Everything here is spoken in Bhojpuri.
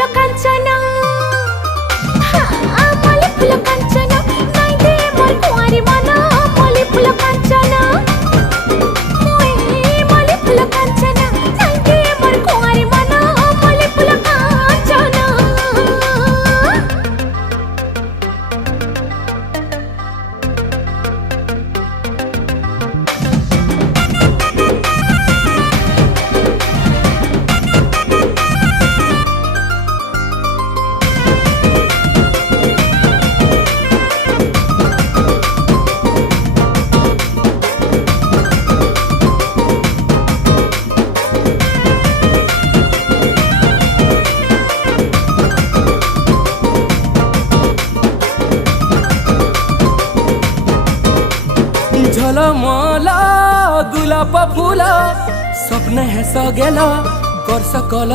फुल कांचना मल्ली फुल कांचना नाई दे मोर कुंवारी मन मल्ली फुल कांचना मल्ली फुल कांचना नाई दे मोर कुंवारी मन मल्ली फुल कांचना। झलमला गुलाब फुला स्वप्न हे सगेला कर सकल